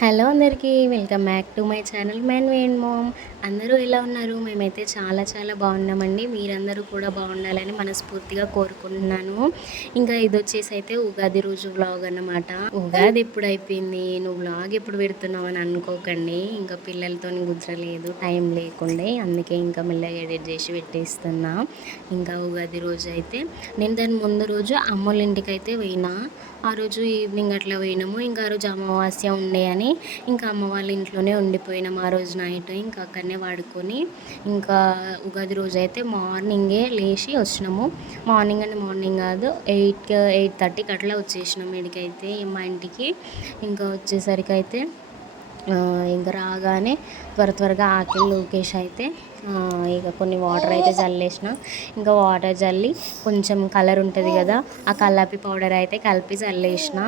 Hello అందరికీ welcome back to my channel man and mom. అందరూ ఎలా ఉన్నారు? మేమైతే చాలా చాలా బాగున్నామండి. మీరందరూ కూడా బాగుండాలని మనస్ఫూర్తిగా కోరుకుంటున్నాను. ఇంకా ఇది వచ్చేసి అయితే ఉగాది రోజు వ్లాగ్ అన్నమాట. ఉగాది ఎప్పుడు అయిపోయింది, నువ్వు వ్లాగ్ ఎప్పుడు పెడుతున్నావు అని అనుకోకండి. ఇంకా పిల్లలతో కుదరలేదు, టైం లేకుండే, అందుకే ఇంకా మెల్లగా ఎడిట్ చేసి పెట్టేస్తున్నా. ఇంకా ఉగాది రోజు అయితే నేను దాని ముందు రోజు అమ్మోళ్ళ ఇంటికి అయితే పోయినా. ఆ రోజు ఈవినింగ్ అట్లా పోయినాము. ఇంకా ఆ రోజు అమావాస్య ఉండే అని ఇంకా అమ్మ వాళ్ళ ఇంట్లోనే ఉండిపోయినాము ఆ రోజు నైట్. ఇంకా అక్కడనే వాడుకొని ఇంకా ఉగాది రోజు అయితే మార్నింగే లేచి వచ్చినాము. మార్నింగ్ కాదు, 8:30కి అట్లా వచ్చేసినాం ఇక్కడికైతే మా ఇంటికి. ఇంకా వచ్చేసరికి అయితే ఇంకా రాగానే త్వరగా ఆకిలి ఊకేసి అయితే ఇక కొన్ని వాటర్ అయితే చల్లేసిన. ఇంకా వాటర్ చల్లి కొంచెం కలర్ ఉంటుంది కదా, ఆ కల్లాపి పౌడర్ అయితే కలిపి చల్లేసిన.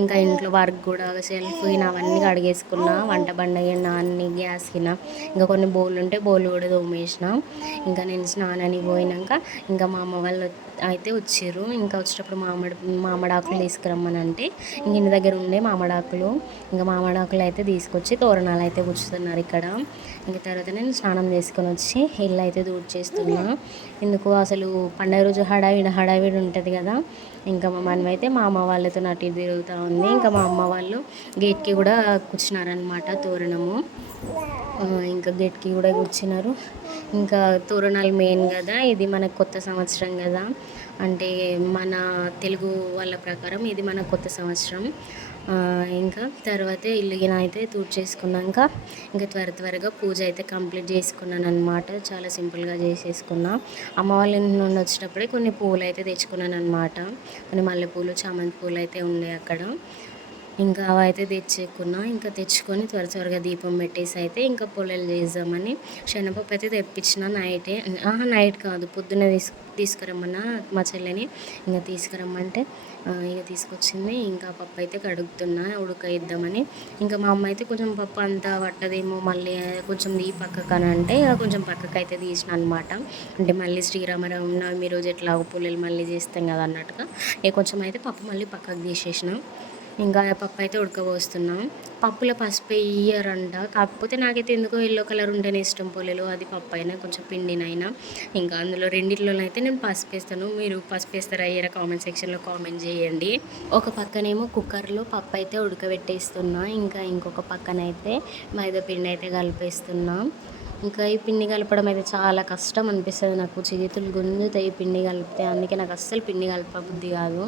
ఇంకా ఇంట్లో వర్క్ కూడా సెల్ఫ్ అవన్నీ కడిగేసుకున్నా, వంట బండ గిన్నె అన్ని గ్యాస్ గిన్నె ఇంకా కొన్ని బోళ్ళు ఉంటే బోళ్ళు కూడా తోమేసిన. ఇంకా నేను స్నానానికి పోయినాక ఇంకా మా అమ్మ వాళ్ళు అయితే వచ్చారు. ఇంకా వచ్చేటప్పుడు మామిడాకులు తీసుకురమ్మని అంటే ఇంక ఇంటి దగ్గర ఉండే మామిడాకులు, ఇంకా మామిడాకులు అయితే తీసుకొచ్చి తోరణాలు అయితే కూర్చుతున్నారు ఇక్కడ. ఇంకా తర్వాత నేను స్నానం చేసుకొని వచ్చి ఇల్లు అయితే చేస్తున్నా. ఎందుకు అసలు పండగ రోజు హడావిడి ఉంటుంది కదా. ఇంకా మనమైతే మా అమ్మ వాళ్ళతో అటు తిరుగుతూ ఉంది. ఇంకా మా అమ్మ వాళ్ళు గేట్కి కూడా కూర్చున్నారనమాట తోరణము. ఇంకా గేట్కి కూడా కూర్చున్నారు. ఇంకా తోరణాలు మెయిన్ కదా, ఇది మనకు కొత్త సంవత్సరం కదా, అంటే మన తెలుగు వాళ్ళ ప్రకారం ఇది మన కొత్త సంవత్సరం. ఇంకా తర్వాత ఇల్లుగిన అయితే చేసుకున్నాక ఇంకా త్వరగా పూజ అయితే కంప్లీట్ చేసుకున్నాను అనమాట. చాలా సింపుల్గా చేసేసుకున్నా. అమ్మ వాళ్ళ ఇంటి నుండి వచ్చేటప్పుడే కొన్ని పూలు అయితే తెచ్చుకున్నాను అనమాట. కొన్ని మల్లెపూలు, చామంతి పూలు అయితే ఉండే అక్కడ. ఇంకా అవి అయితే తెచ్చుకున్నా. ఇంకా తెచ్చుకొని త్వరగా దీపం పెట్టేసి అయితే ఇంకా పొలాలు చేద్దామని శనగపప్పు అయితే తెప్పించిన నైట్ కాదు, పొద్దున్న తీసుకురమ్మన్నా మా చెల్లెని. ఇంకా తీసుకురమ్మంటే ఇక తీసుకొచ్చింది. ఇంకా పప్పు అయితే కడుగుతున్నా ఉడకయిద్దామని. ఇంకా మా అమ్మ అయితే కొంచెం పప్పు అంతా పట్టదేమో మళ్ళీ కొంచెం ఈ పక్కకని అంటే కొంచెం పక్కకు అయితే తీసిన అనమాట. అంటే మళ్ళీ శ్రీరామనవమి రోజు ఎట్లా పుల్లలు మళ్ళీ చేస్తాం కదా అన్నట్టుగా ఇక కొంచెం అయితే పప్పు మళ్ళీ పక్కకు తీసేసిన. ఇంకా పప్పు అయితే ఉడకబోస్తున్నాం. పప్పులో పసుపు వేయరంట, కాకపోతే నాకైతే ఎందుకో ఎల్లో కలర్ ఉంటేనే ఇష్టం పొలలు, అది పప్పు అయినా కొంచెం పిండినైనా. ఇంకా అందులో రెండిట్లోనైతే నేను పసుపు వేస్తాను. మీరు పసుపు వేస్తారా అయ్యారా కామెంట్ సెక్షన్లో కామెంట్ చేయండి. ఒక పక్కనేమో కుక్కర్లో పప్పు అయితే ఉడకబెట్టేస్తున్నా. ఇంకా ఇంకొక పక్కనైతే మైదా పిండి అయితే కలిపేస్తున్నా. ఇంకా ఈ పిండి కలపడం అయితే చాలా కష్టం అనిపిస్తుంది నాకు, చేతులు గుంజుతాయి పిండి కలిపితే. అందుకే నాకు అస్సలు పిండి కలపబుద్ధి కాదు.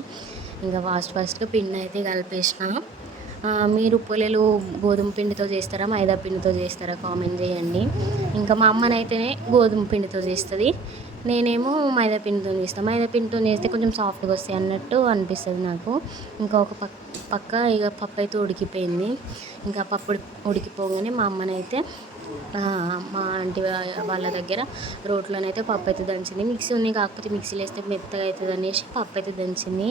ఇంకా ఫాస్ట్గా పిండి అయితే కలిపేసిన. మీరు పొలలు గోధుమ పిండితో చేస్తారా మైదా పిండితో చేస్తారా కామెంట్ చేయండి. ఇంకా మా అమ్మనైతేనే గోధుమ పిండితో చేస్తుంది, నేనేమో మైదా పిండితో చేస్తాను. మైదా పిండితో చేస్తే కొంచెం సాఫ్ట్గా వస్తాయి అన్నట్టు అనిపిస్తుంది నాకు. ఇంకా ఒక పక్క ఇక పప్పు అయితే ఉడికిపోయింది. ఇంకా పప్పు ఉడికిపోగానే మా అమ్మనైతే మా ఆంటీ వాళ్ళ దగ్గర రోట్లోనైతే పప్పు అయితే దంచింది. మిక్సీ ఉంది, కాకపోతే మిక్సీలో వేస్తే మెత్తగా అవుతుంది అనేసి పప్పు అయితే దంచింది.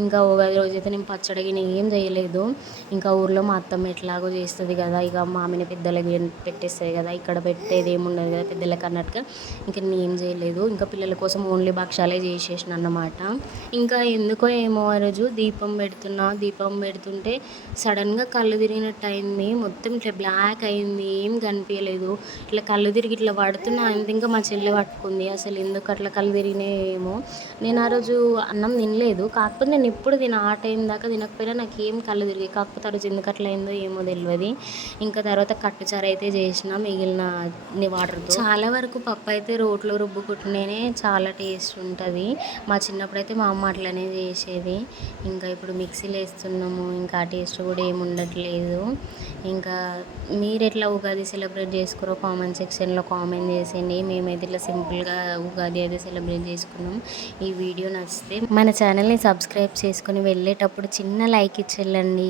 ఇంకా ఉగాది రోజు అయితే నేను పచ్చడి ఏం చేయలేదు. ఇంకా ఊర్లో మా అత్తమ్మ ఎట్లాగో చేస్తుంది కదా, ఇక మామిని పెద్దలకి పెట్టేస్తుంది కదా, ఇక్కడ పెట్టేది ఏముండదు కదా పెద్దలకి అన్నట్టుగా ఇంకా నేను చేయలేదు. ఇంకా పిల్లల కోసం ఓన్లీ భక్షాలే చేసేసిన అన్నమాట. ఇంకా ఎందుకో ఏమో ఆ రోజు దీపం పెడుతుంటే సడన్గా కళ్ళు తిరిగినట్టు అయింది. మొత్తం ఇట్లా బ్లాక్ అయింది, ఏం కనిపించలేదు. ఇట్లా కళ్ళు తిరిగి ఇట్లా పడుతున్నా అంత. ఇంకా మా చెల్లె పట్టుకుంది. అసలు ఎందుకు అట్లా కళ్ళు తిరిగినాయేమో. నేను ఆ రోజు అన్నం తినలేదు, కాకపోతే నేను ఎప్పుడు ఆ టైం దాకా తినకపోయినా నాకు ఏం కళ్ళు తిరిగి, కాకపోతే ఆ రోజు ఎందుకు అట్లా అయిందో ఏమో తెలియదు. ఇంకా తర్వాత కట్టుచారు అయితే చేసిన మిగిలిన వాటర్తో. చాలా వరకు పప్పు అయితే రోట్లో రుబ్బుకుంటేనే చాలా టేస్ట్ ఉంటుంది. మా చిన్నప్పుడైతే మా అమ్మ అట్లనే చేసేది. ఇంకా ఇప్పుడు మిక్సీలో వేస్తున్నాము, ఇంకా ఆ టేస్ట్ కూడా ఏమి ఉండట్లేదు. ఇంకా మీరు ఎట్లా ఉగాది సెలబ్రేట్ చేసుకోరో కామెంట్ సెక్షన్లో కామెంట్ చేసేయండి. మేమైతే ఇట్లా సింపుల్గా ఉగాది అయితే సెలబ్రేట్ చేసుకున్నాం. ఈ వీడియో నచ్చితే మన ఛానల్ని సబ్స్క్రైబ్ చేసుకొని వెళ్ళేటప్పుడు చిన్న లైక్ ఇచ్చి వెళ్ళండి.